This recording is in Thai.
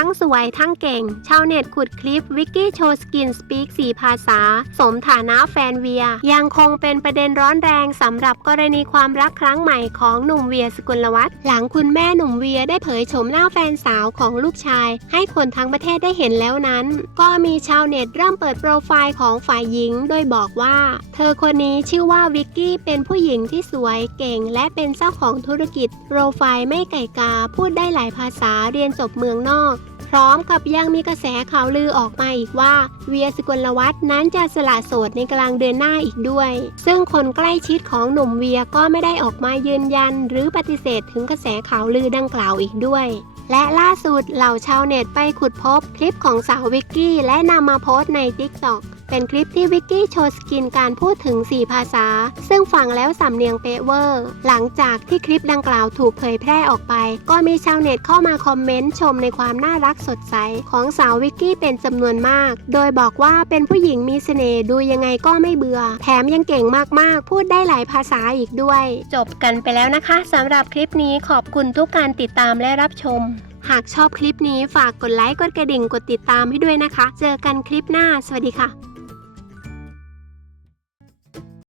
ทั้งสวยทั้งเก่ง ชาวเน็ตขุดคลิปวิกกี้โชว์สกินสปีกสี่ภาษา สมฐานะแฟนเวีย ยังคงเป็นประเด็นร้อนแรงสำหรับกรณีความรักครั้งใหม่ของหนุ่มเวียสกุลวัฒน์หลังคุณแม่หนุ่มเวียได้เผยโฉมหน้าแฟนสาวของลูกชาย ให้คนทั้งประเทศได้เห็นแล้วนั้น ก็มีชาวเน็ตเริ่มเปิดโปรไฟล์ของฝ่ายหญิง โดยบอกว่า เธอคนนี้ชื่อว่าวิกกี้เป็นผู้หญิงที่สวยเก่ง และเป็นเจ้าของธุรกิจ โปรไฟล์ไม่ไก่กาพูดได้หลายภาษาเรียนจบเมืองนอก พร้อมกับยังมีกระแสข่าวลือออกมาอีกว่า เวียสกลวัฒน์นั้นจะสละโสดในกลางเดือนหน้าอีกด้วย ซึ่งคนใกล้ชิดของหนุ่มเวียก็ไม่ได้ออกมายืนยัน หรือปฏิเสธถึงกระแสข่าวลือดังกล่าวอีกด้วยและล่าสุดเหล่าชาวเน็ตไปขุดพบคลิปของสาววิกกี้และนำมาโพสต์ใน t ิ k t o k เป็นคลิปที่วิกกี้โชว์สกินการพูดถึง 4 ภาษา ซึ่งฟังแล้วสำเนียงเป๊ะเวอร์ หลังจากที่คลิปดังกล่าวถูกเผยแพร่ออกไป ก็มีชาวเน็ตเข้ามาคอมเมนต์ชมในความน่ารักสดใส ของสาววิกกี้เป็นจำนวนมาก โดยบอกว่าเป็นผู้หญิงมีเสน่ห์ดูยังไงก็ไม่เบื่อ แถมยังเก่งมากๆ พูดได้หลายภาษาอีกด้วย จบกันไปแล้วนะคะสำหรับคลิปนี้ขอบคุณทุกการติดตามและรับชมหากชอบคลิปนี้ฝากกดไลค์ กดกระดิ่ง กดติดตามให้ด้วยนะคะ เจอกันคลิปหน้า สวัสดีค่ะ